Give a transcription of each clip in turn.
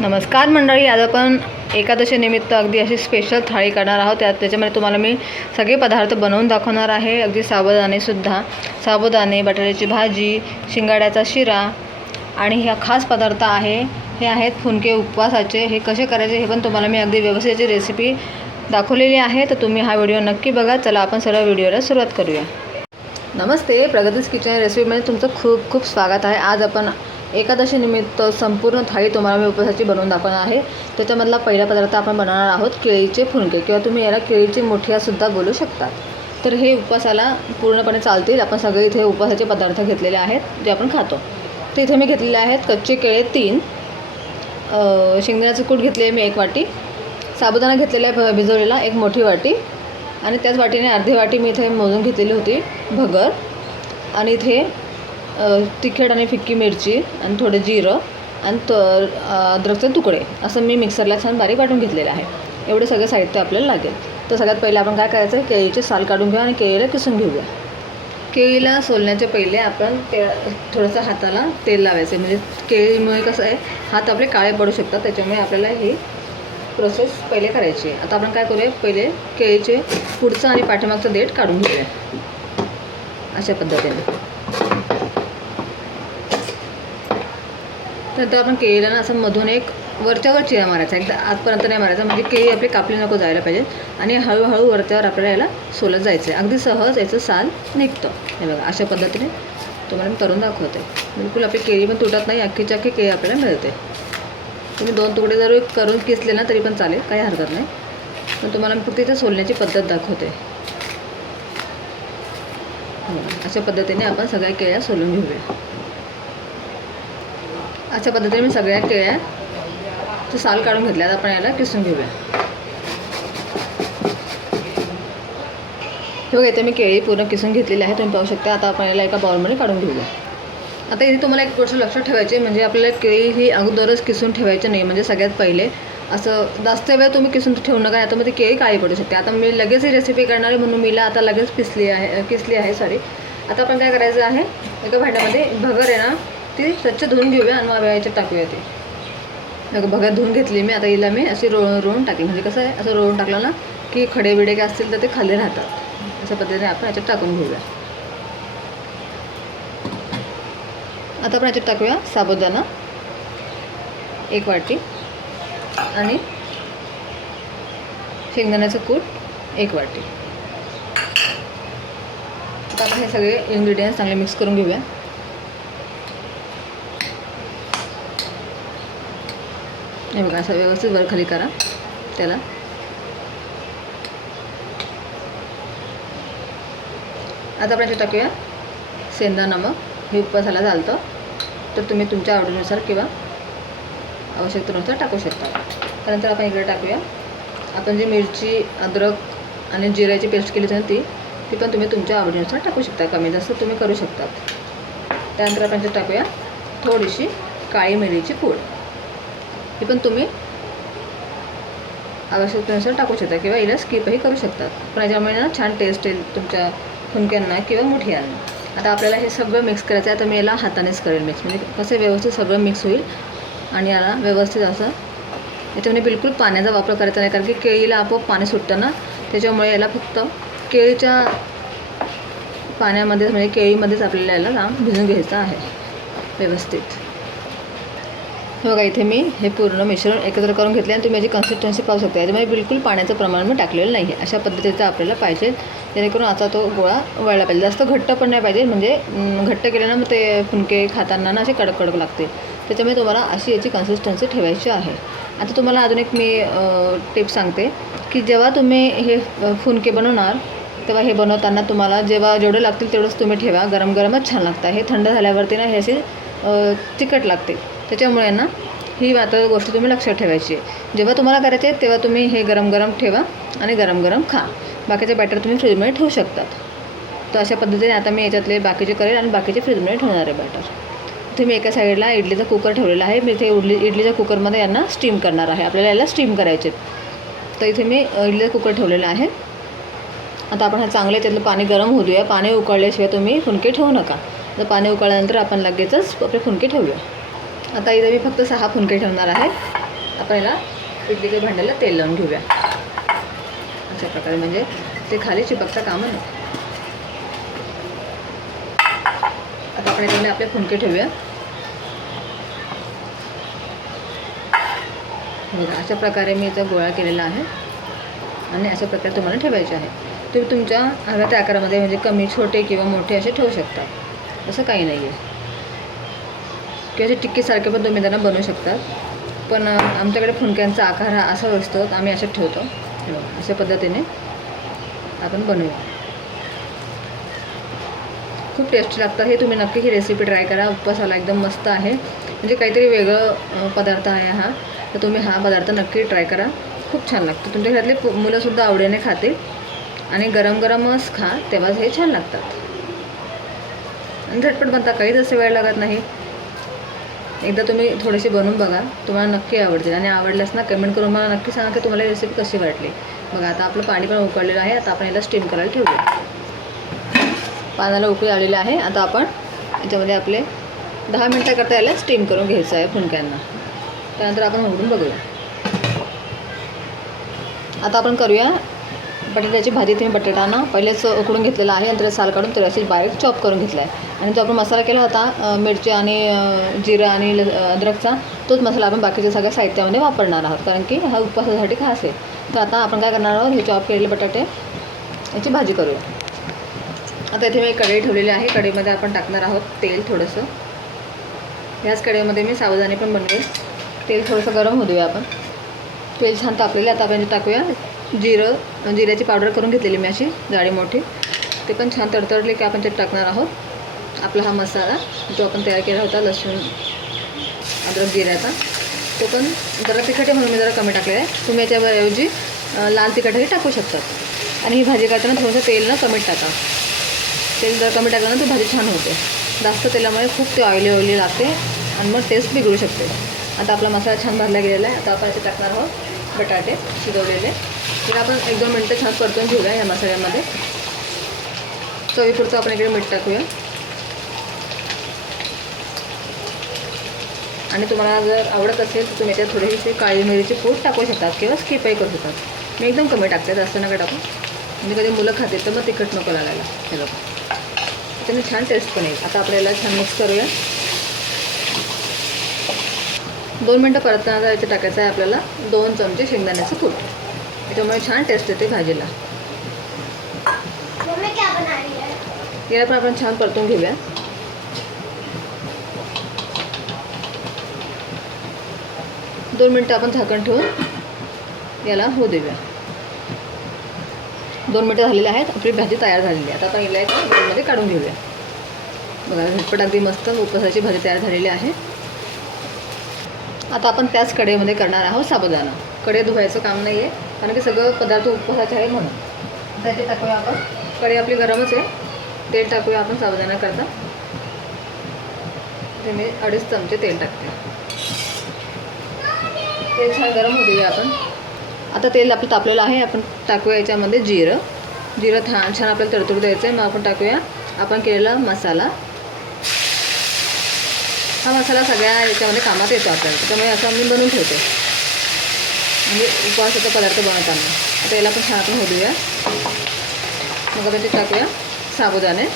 नमस्कार मंडळी आज आपण एकादशीनिमित्त अगदी अशी स्पेशल थाळी करणार आहोत. त्यात त्याच्यामध्ये तुम्हाला मी सगळे पदार्थ बनवून दाखवणार आहे. अगदी साबुदाणेसुद्धा साबुदाणे बटाट्याची भाजी शिंगाड्याचा शिरा आणि ह्या खास पदार्थ आहे. हे आहेत फुनके उपवासाचे. हे कसे करायचे हे पण तुम्हाला मी अगदी व्यवस्थेची रेसिपी दाखवलेली आहे. तर तुम्ही हा व्हिडिओ नक्की बघा. चला आपण सर्व व्हिडिओला सुरुवात करूया. नमस्ते. प्रगतीस किचन रेसिपीमध्ये तुमचं खूप खूप स्वागत आहे. आज आपण एकादशीनिमित्त संपूर्ण थाळी तुम्हाला मी उपवासाची बनवून दाखवणार आहे. त्याच्यामधला पहिला पदार्थ आपण बनवणार आहोत केळीचे फुणके किंवा तुम्ही याला केळीची मोठियासुद्धा बोलू शकता. तर हे उपवासाला पूर्णपणे चालतील. आपण सगळे इथे उपवासाचे पदार्थ घेतलेले आहेत जे आपण खातो. तर इथे मी घेतलेले आहेत कच्चे केळे तीन. शेंगदाण्याचं कूट घेतले मी एक वाटी. साबुदाणा घेतलेला आहे भिजवलेला एक मोठी वाटी. आणि त्याच वाटीने अर्धी वाटी मी इथे मोजून घेतलेली होती भगर. आणि इथे तिखट आणि फिक्की मिरची आणि थोडं जिरं आणि त अद्रकचे तुकडे. असं मी मिक्सरला छान बारीक वाटून घेतलेलं आहे. एवढं सगळं साहित्य आपल्याला लागेल. तर सगळ्यात पहिले आपण काय करायचं? केळीचे साल काढून घेऊ आणि केळीला किसून घेऊया. केळीला सोलण्याच्या पहिले आपण ते थोडंसं हाताला तेल लावायचं म्हणजे केळीमुळे कसं आहे हात आपले काळे पडू शकतात. त्याच्यामुळे आपल्याला ही प्रोसेस पहिले करायची आहे. आता आपण काय करूया? पहिले केळीचे पुढचं आणि पाठीमागचं देठ काढून घेऊया. अशा पद्धतीने. नंतर आपण केळीला ना असं मधून एक वरच्यावर चिरा मारायचा एकदा आजपर्यंत नाही मारायचा म्हणजे केळी आपली कापली नको जायला पाहिजे. आणि हळूहळू वरच्यावर आपल्याला याला सोलत जायचं आहे अगदी सहज याचं साल निघतं. हे बघा अशा पद्धतीने तुम्हाला मी करून दाखवते. बिलकुल आपली केळी पण तुटत नाही अख्खीच्या अख्खी केळी आपल्याला मिळते. तुम्ही दोन तुकडे जर करून किसले ना तरी पण चालेल काही हरकत नाही. पण तुम्हाला मी फक्त इथे सोलण्याची पद्धत दाखवते. हो, अशा पद्धतीने आपण सगळ्या केळ्या सोलून घेऊया. अशा पद्धतीने मी सगळ्या केळ्या ते साल काढून घेतल्या आता आपण याला किसून घेऊया. हे बघा इथे मी केळी पूर्ण किसून घेतलेली आहे. तुम्ही पाहू शकता आता आपण याला एका बाउलमध्ये काढून घेऊया. आता इथे तुम्हाला एक गोष्ट लक्षात ठेवायची आहे, म्हणजे आपल्याला केळी ही अगोदरच किसून ठेवायची नाही म्हणजे सगळ्यात पहिले. असं जास्त वेळ तुम्ही किसून ठेवू नका आता मग ती केळी काळी पडू शकते. आता मी लगेच ही रेसिपी करणार आहे म्हणून मीला आता लगेच पिसली आहे किसली आहे सॉरी आता आपण काय करायचं आहे एका भांड्यामध्ये भगर आहे ना ती स्वच्छ धुवून घेऊया आणि मग याच्यात टाकूया ती. बघा धुवून घेतली मी आता हिला मी अशी रो रोवून टाकली म्हणजे कसं आहे असं रोवून टाकलं ना की खडे बिडे काय असतील तर ते खाली राहतात. अशा पद्धतीने आपण याच्यात टाकून घेऊया. आता आपण याच्यात टाकूया साबुदाणा. एक वाटी. आणि शेंगदाण्याचं कूट एक वाटी. आता आपण हे सगळे इन्ग्रेडियंट्स चांगले मिक्स करून घेऊया. हे बघा असं व्यवस्थित वर खाली करा. त्याला. आता आपण याच्यात टाकूया. सेंदा नमक हे उपवासाला चालतं तर तुम्ही तुमच्या आवडीनुसार किंवा आवश्यकतेनुसार टाकू शकता. त्यानंतर आपण इकडे टाकूया. आपण जी मिरची अद्रक आणि जिऱ्याची पेस्ट केली होती ती ती पण तुम्ही तुमच्या आवडीनुसार टाकू शकता. कमी जास्त तुम्ही करू शकता. त्यानंतर आपण याच्यात टाकूया थोडीशी काळी मिरीची पूड. हे पण तुम्ही आवश्यकतेनुसार टाकू शकता किंवा हिला स्किपही करू शकतात पण याच्यामुळे ना छान टेस्ट येईल तुमच्या फुनक्यांना किंवा मुठियांना. आता आपल्याला हे सगळं मिक्स करायचं आहे आता मी याला हातानेच करेल मिक्स म्हणजे कसं व्यवस्थित सगळं मिक्स होईल आणि याला व्यवस्थित असं याच्यामध्ये बिलकुल पाण्याचा वापर करायचा नाही कारण की केळीला आपोआप पाणी सुटतं ना त्याच्यामुळे याला फक्त केळीच्या पाण्यामध्येच म्हणजे केळीमध्येच आपल्याला याला भिजून घ्यायचं आहे व्यवस्थित. हो हे बघा इथे मी हे पूर्ण मिश्रण एकत्र करून घेतले आणि तुम्ही याची कन्सिस्टन्सी पाहू शकता. याच्यामध्ये बिलकुल पाण्याचं प्रमाण मी टाकलेलं नाही आहे. अशा पद्धतीचं आपल्याला पाहिजे जेणेकरून आता तो गोळा वळला पाहिजे. जास्त घट्ट पण नाही पाहिजे म्हणजे घट्ट केल्यानं मग ते फुनके खाताना ना असे कडक कडक लागते. त्याच्यामुळे तुम्हाला अशी याची कन्सिस्टन्सी ठेवायची आहे. आता तुम्हाला अजून एक मी टिप सांगते की जेव्हा तुम्ही हे फुनके बनवणार तेव्हा हे बनवताना तुम्हाला जेव्हा जेवढं लागतील तेवढंच तुम्ही ठेवा. गरम गरमच छान लागतं. हे थंड झाल्यावरती ना हे असे तिखट लागते. त्याच्यामुळे ना ही वातावरण गोष्ट तुम्ही लक्षात ठेवायची आहे. जेव्हा तुम्हाला करायचे आहे तेव्हा तुम्ही हे गरम गरम ठेवा आणि गरम गरम खा. बाकीचे बॅटर तुम्ही फ्रीजमध्ये ठेवू शकतात. तर अशा पद्धतीने आता मी याच्यातले बाकीचे करेल आणि बाकीचे फ्रीजमध्ये ठेवणार आहे बॅटर इथे मी एका साईडला इडलीचा कुकर ठेवलेला आहे. मी इथे इडली इडलीच्या कुकरमध्ये यांना स्टीम करणार आहे. आपल्याला याला स्टीम करायचे तर इथे मी इडलीचा कुकर ठेवलेला आहे. आता आपण हा चांगले त्यातलं पाणी गरम होऊ देऊया पाणी उकळल्याशिवाय तुम्ही फुनके ठेवू नका. तर पाणी उकळल्यानंतर आपण लगेचच आपले फुनके ठेवूया. आता इथे मी फक्त सहा फुनके ठेवणार आहे. आपण याला इडलीच्या भांड्याला तेल लावून घेऊया. अशा प्रकारे म्हणजे ते खाली चिपकता कामं नाही. आता आपण याच्यामध्ये आपले फुंके ठेवूया. बघा अशा प्रकारे मी याचा गोळा केलेला आहे. आणि अशा प्रकारे तुम्हाला ठेवायचे आहे. तुम्ही तुमच्या हव्या त्या आकारामध्ये म्हणजे कमी छोटे किंवा मोठे असे ठेवू शकता. असं काही नाही आहे किंवा असे टिक्कीसारखे पण तुम्ही त्यांना बनवू शकतात. पण आमच्याकडे फुंक्यांचा आकार हा असा असतो आम्ही अशाच ठेवतो. हे. अशा पद्धतीने आपण बनवूया खूप टेस्टी लागतं हे तुम्ही नक्की ही रेसिपी ट्राय करा. उपवासाला एकदम मस्त आहे. म्हणजे काहीतरी वेगळं पदार्थ आहे हा. तर तुम्ही हा पदार्थ नक्की ट्राय करा. खूप छान लागतं. तुमच्या घरातले मुलंसुद्धा आवडीने खातील. आणि गरम गरमच खा तेव्हाच हे छान लागतात. आणि झटपट बनता काहीच असे वेळ लागत नाही. एकदा तुम्ही थोडेसे बनवून बघा. तुम्हाला नक्की आवडतील. आणि आवडल्यास ना कमेंट करून मला नक्की सांगा की तुम्हाला ही रेसिपी कशी वाटली. बघा आता आपलं पाणी पण उकळलेलं आहे. आता आपण याला स्टीम करायला ठेवूया. पाण्याला उकळी आलेली आहे. आता आपण याच्यामध्ये आपले दहा मिनटाकरता याला स्टीम करून घ्यायचं आहे फुंक्यांना त्यानंतर आपण उघडून बघूया. आता आपण करूया. बटाट्याची भाजी तुम्ही बटाटाना पहिलेच उकडून घेतलेला आहे. नंतर साल काढून त्याची अशी बारीक चॉप करून घेतला आहे आणि जो आपण मसाला केला होता मिरची आणि जिरा जिरं आणि ल अद्रकचा तोच मसाला आपण बाकीच्या सगळ्या साहित्यामध्ये वापरणार आहोत. कारण की हा उपवासासाठी खास आहे. तर आता आपण काय करणार आहोत हे चॉप केलेले बटाटे याची भाजी करूया. आता इथे मी कढई ठेवलेली आहे. कढईमध्ये आपण टाकणार आहोत तेल थोडंसं. ह्याच कढईमध्ये मी सावधानी पण बनवेल. तेल थोडंसं गरम होऊ देऊया आपण. तेल छान तापलेलं आता आपण टाकूया जिरं जिऱ्याची पावडर करून घेतलेली मी अशी जाडी मोठी. ते पण छान तडतडले की आपण त्यात टाकणार आहोत. आपला हा मसाला जो आपण तयार केला होता लसूण अद्रक जिऱ्याचा तो पण जरा तिखट आहे म्हणून मी जरा कमी टाकलेला आहे. तुम्ही याच्याऐवजी लाल तिखटही टाकू शकतात आणि ही भाजी करताना थोडंसं तेल ना कमी टाका. तेल जर कमी टाकलं ना तर भाजी छान होते. जास्त तेलामुळे खूप ते ऑइली ऑइली लागते आणि मग टेस्ट बिघडू शकते. आता आपला मसाला छान भरला गेलेला आहे. आता आपण याचे टाकणार आहोत बटाटे शिजवलेले. तर आपण एक दोन मिनटं छान परतून घेऊया या मसाल्यामध्ये. चवीपुरतं आपण इकडे मीठ टाकूया. आणि तुम्हाला जर आवडत असेल तर तुम्ही त्यात थोडीशी काळी मिरीची पूड टाकू शकतात किंवा स्किपही करू शकतात. मी एकदम कमी टाकते जास्त नका टाकू. म्हणजे कधी मुलं खातील तर मग तिखट नको लागायला. हे बघा. त्याने छान टेस्ट पण येईल. आता आपल्याला छान मिक्स करूया. दोन मिनटं परतताना इथे टाकायचं आहे आपल्याला दोन चमचे शेंगदाण्याचं कूट. त्याच्यामुळे छान टेस्ट येते भाजीला. याला पण आपण छान परतून घेऊया. दोन मिनटं आपण झाकण ठेवून याला होऊ देऊया. दोन मिनटं झालेली आहेत आपली भाजी तयार झालेली आहे. आता आपण याला एका बोलमध्ये काढून घेऊया. बघा झटपट अगदी मस्त उपसाची भाजी तयार झालेली आहे. आता आपण त्याच कढईमध्ये करणार आहोत साबुदाणा. कढई धुवायचं काम नाही आहे कारण की सगळं पदार्थ उपवासाचे आहे म्हणून. त्याचे टाकूया आपण. कढई आपली गरमच आहे. तेल टाकूया आपण साबुदाणा करता. ते मी अडीच चमचे तेल टाकते. तेल छान गरम होऊ देऊया आपण. आता तेल आपलं तापलेलं आहे आपण टाकूया याच्यामध्ये जिरं. जिरं छान छान आपल्याला तडतडू द्यायचं आहे मग आपण टाकूया. आपण केलेला मसाला. हा मसाला सगळ्या याच्यामध्ये कामात येतो आपल्याला त्याच्यामुळे असं आम्ही बनवून ठेवतो. म्हणजे उपवासाचा पदार्थ बनवताना आता याला पण छान आपण होऊ देऊया. मग आता ते टाकूया साबुदाणे.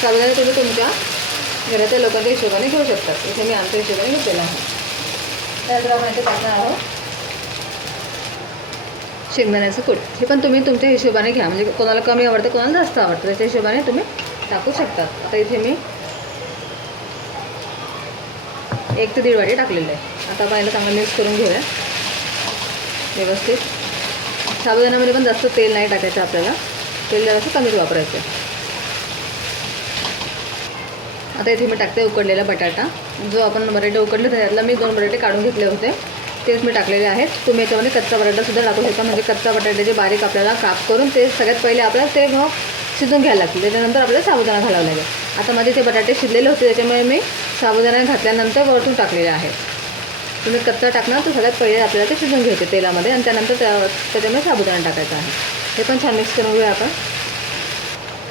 साबुदाणे तुम्ही तुमच्या घरातल्या लोकांच्या हिशोबाने घेऊ शकतात इथे मी आमच्या हिशोबाने घेतलेला आहे. त्याचप्रमाणे टाकणार आहोत शेंगदाण्याचं कूट. हे पण तुम्ही तुमच्या हिशोबाने घ्या. म्हणजे कोणाला कमी आवडतं कोणाला जास्त आवडतं. त्याच्या हिशोबाने तुम्ही टाकू शकतात आता इथे मी एक ते दीड वाटी टाकलेलं आहे. आता पाहिलं चांगलं मिक्स करून घेऊया. व्यवस्थित. साबुदाण्यामध्ये पण जास्त तेल नाही टाकायचं आपल्याला. तेल जरासं कमीच वापरायचं आता इथे मी टाकते उकडलेला बटाटा. जो आपण बटाटे उकडले होते त्यातला मी दोन बटाटे काढून घेतले होते. तेच मी टाकलेले आहेत. तुम्ही याच्यामध्ये कच्चा बटाटासुद्धा टाकू शकता. म्हणजे कच्चा बटाट्याचे बारीक आपल्याला काप करून ते सगळ्यात पहिले आपल्याला ते मग शिजून घ्यायला लागतील. त्याच्यानंतर आपल्याला साबुदाणा घालावं लागेल. आता माझे ते बटाटे शिजलेले होते त्याच्यामुळे मी साबुदाणा घातल्यानंतर वरतून टाकलेले आहेत तुम्ही कच्चा टाकणार तर सगळ्यात पहिले आपल्याला ते शिजून घ्यायचे तेलामध्ये आणि त्यानंतर त्या त्याच्यामध्ये साबुदाणा टाकायचा आहे. हे पण छान मिक्स करून घेऊया आपण.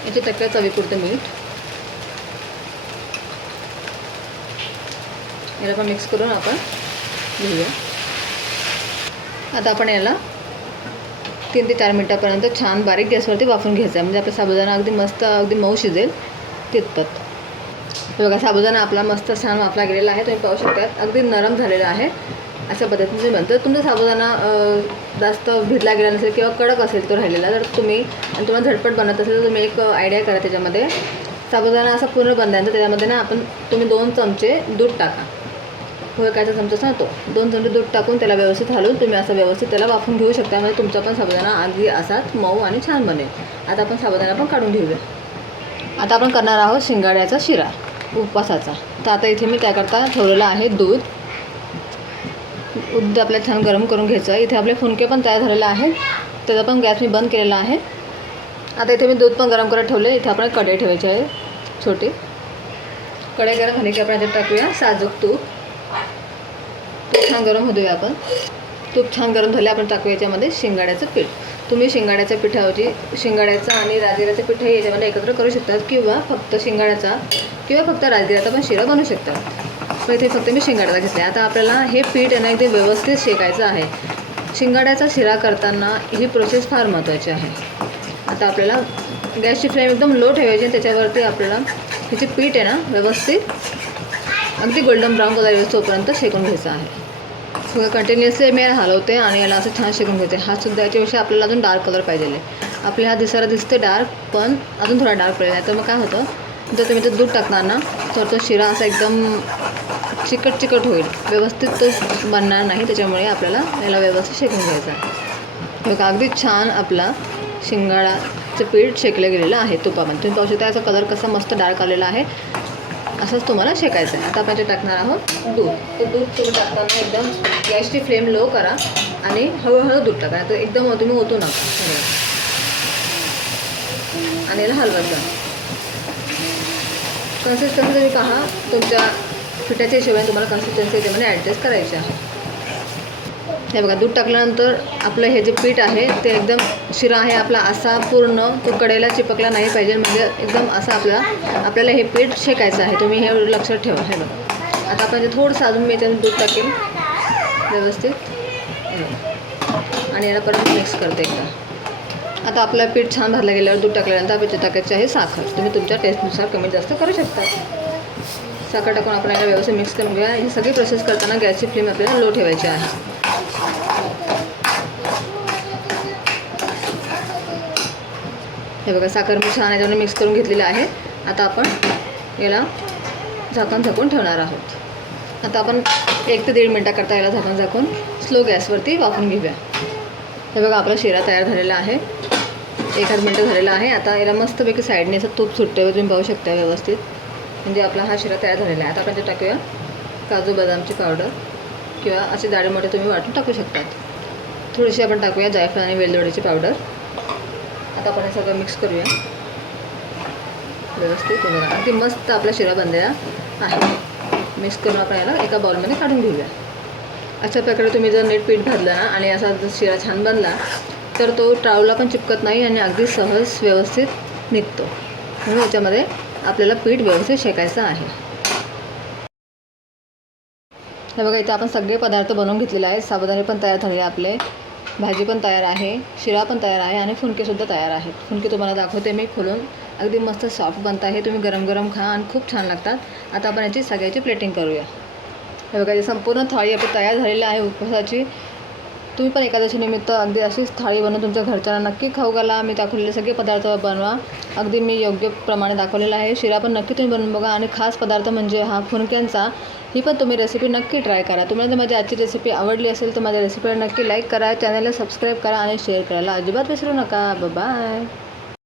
याची टक्क्या चवीपुरतं मीठ. याला पण मिक्स करून आपण घेऊया. आता आपण याला तीन ते चार मिनटापर्यंत छान बारीक गॅसवरती वाफून घ्यायचं आहे. म्हणजे आपला साबुदाणा अगदी मस्त अगदी मऊ शिजेल तितपत. बघा साबुदाणा आपला मस्त छान वाफला गेलेला आहे. तुम्ही पाहू शकता अगदी नरम झालेला आहे. अशा पद्धतीने म्हणतो तुमचा साबुदाणा जास्त भिजला गेला नसेल किंवा कडक असेल तो राहिलेला तर तुम्ही आणि तुम्हाला झटपट बनत असेल तर तुम्ही एक आयडिया करा त्याच्यामध्ये. साबुदाणा असा पूर्ण बनल्यानंतर त्याच्यामध्ये ना आपण तुम्ही दोन चमचे दूध टाका. पोहेकाचा चमचा असतो दोन चमचे दूध टाकून त्याला व्यवस्थित हलवून तुम्ही असं व्यवस्थित त्याला वाफून घेऊ शकता म्हणजे तुमचा पण साबुदाणा अगदी असाच मऊ आणि छान बनेल. आता आपण साबुदाणा पण काढून घेऊया. आता आपण करणार आहोत शिंगाड्याचा शिरा उपवासाचा. तर आता इथे मी त्याकरता ठेवलेलं आहे दूध. दूध आपल्याला छान गरम करून घ्यायचं. इथे आपले फुनके पण तयार झालेले आहेत. त्याचा पण गॅस मी बंद केलेला आहे. आता इथे मी दूध पण गरम करत ठेवले. इथे आपण कढई ठेवायची आहे छोटी. कढई गरम झाली की आपण याच्यात टाकूया साजूक तूप. छान गरम होऊ देऊया आपण. तूप छान गरम झाले आपण टाकूया याच्यामध्ये शिंगाड्याचं पीठ. तुम्ही शिंगाड्याच्या पिठाऐवजी शिंगाड्याचा आणि राजगिराचं पीठ हे याच्यामध्ये एकत्र करू शकतात किंवा फक्त शिंगाड्याचा किंवा फक्त राजगिराचा पण शिरा बनवू शकतात पण इथे फक्त मी शिंगाड्याचा घेतला आता आपल्याला हे पीठ यांना एकदम व्यवस्थित शेकायचं आहे. शिंगाड्याचा शिरा करताना ही प्रोसेस फार महत्त्वाची आहे. आता आपल्याला गॅसची फ्लेम एकदम लो ठेवायची आणि त्याच्यावरती आपल्याला ह्याचे पीठ आहे ना व्यवस्थित अगदी गोल्डन ब्राऊन कलर येईल तोपर्यंत शेकून घ्यायचं आहे. सगळं कंटिन्युअसली मी हलवते आणि याला असं छान शेकून घेते. हा सुद्धा याच्यापेक्षा आपल्याला अजून डार्क कलर पाहिजे आहे. आपल्या हा दिसायला दिसते डार्क पण अजून थोडा डार्क पाहिजे आहे. तर मग काय होतं जर तुम्ही ते दूध टाकणार ना तर तो शिरा असा एकदम चिकट चिकट होईल. व्यवस्थित तो बनणार नाही त्याच्यामुळे आपल्याला याला व्यवस्थित शेकून घ्यायचा आहे. बघा अगदी छान आपला शिंगाडाचं पीठ शेकलं गेलेलं आहे तुपामध्ये. तुम्ही पाहू शकता याचा कलर कसा मस्त डार्क आलेला आहे. असंच तुम्हाला शेकायचं आहे आता आपण जे टाकणार आहोत दूध. तर दूध तुम्ही टाकताना एकदम गॅसची फ्लेम लो करा आणि हळूहळू दूध टाका. तर एकदम तुम्ही ओतू नका. आणि याला हलवत जा. कन्सिस्टन्सी तुम्ही पहा तुमच्या पिठाच्या हिशोबाने तुम्हाला कन्सिस्टन्सी याच्यामध्ये ॲडजस्ट करायची आहे. हे बघा दूध टाकल्यानंतर आपलं हे जे पीठ आहे ते एकदम शिरा आहे आपला असा पूर्ण तो कडेला चिपकला नाही पाहिजे. म्हणजे एकदम असा आपला आपल्याला हे पीठ शेकायचं आहे. तुम्ही हे लक्षात ठेवा. हे बघा. आता आपण जे थोडंसं अजून मी याच्यात दूध टाकेन. व्यवस्थित. आणि याला परत मिक्स करते एकदा. आता आपलं पीठ छान भरलं गेल्यावर दूध टाकल्यानंतर आपण टाकायची आहे साखर. तुम्ही तुमच्या टेस्टनुसार कमी जास्त करू शकता. साखर टाकून आपण याला व्यवस्थित मिक्स करून घ्या ही सगळी प्रोसेस करताना गॅसची फ्लेम आपल्याला लो ठेवायची आहे. हे बघा साखर मी छान याच्यामध्ये मिक्स करून घेतलेलं आहे. आता आपण याला झाकण झाकून ठेवणार आहोत. आता आपण एक ते दीड मिनटाकरता याला झाकण झाकून स्लो गॅसवरती वापरून घेऊया. हे बघा आपला शिरा तयार झालेला आहे. एखाद मिनटं झालेला आहे. आता याला मस्तपैकी साईडने असं तूप सुटतं तुम्ही पाहू शकता व्यवस्थित. म्हणजे आपला हा शिरा तयार झालेला आहे. आता आपण ते टाकूया. काजू बदामची पावडर किंवा असे जाडे मोठे तुम्ही वाटून टाकू शकतात. थोडीशी आपण टाकूया जायफळ आणि वेलदोडीची पावडर आता आपण हे सगळं मिक्स करूया. व्यवस्थित बघा. अगदी मस्त आपला शिरा बनलेला आहे. मिक्स करून आपण याला एका बाउलमध्ये काढून घेऊया. अशा प्रकारे तुम्ही जर नीट पीठ भरलं ना आणि असा जर शिरा छान बनला तर तो ट्रावला पण चिपकत नाही आणि अगदी सहज व्यवस्थित निघतो. म्हणून याच्यामध्ये आपल्याला पीठ व्यवस्थित शेकायचं आहे. हे बघा इथे आपण सगळे पदार्थ बनवून घेतलेले आहेत. साबुदाणे पण तयार झालेले आपले. भाजी पण तयार आहे शिरा पण तयार आहे आणि फुनकेसुद्धा तयार आहेत. फुनके तुम्हाला दाखवते मी खोलून. अगदी मस्त सॉफ्ट बनत आहे. तुम्ही गरम गरम खा आणि खूप छान लागतात. आता आपण याची सगळ्याची प्लेटिंग करूया. हे बघा संपूर्ण थाळी आपली तयार झालेली आहे उपवासाची. तुम्ही पण एकादशी निमित्त अगदी अशीच थाळी बनवून तुमच्या घरच्यांना नक्की खाऊ घाला. मी दाखवलेले सगळे पदार्थ बनवा. अगदी मी योग्य प्रमाणे दाखवलेला आहे. शिरा पण नक्की तुम्ही बनवून बघा. आणि खास पदार्थ म्हणजे हा फुनक्यांचा ही पण तुम्ही रेसिपी नक्की ट्राय करा. तुम्हाला जर माझी आजची रेसिपी आवडली असेल तर माझ्या रेसिपीला नक्की लाईक करा. चॅनलला सबस्क्राईब करा आणि शेअर करायला अजिबात विसरू नका. बाय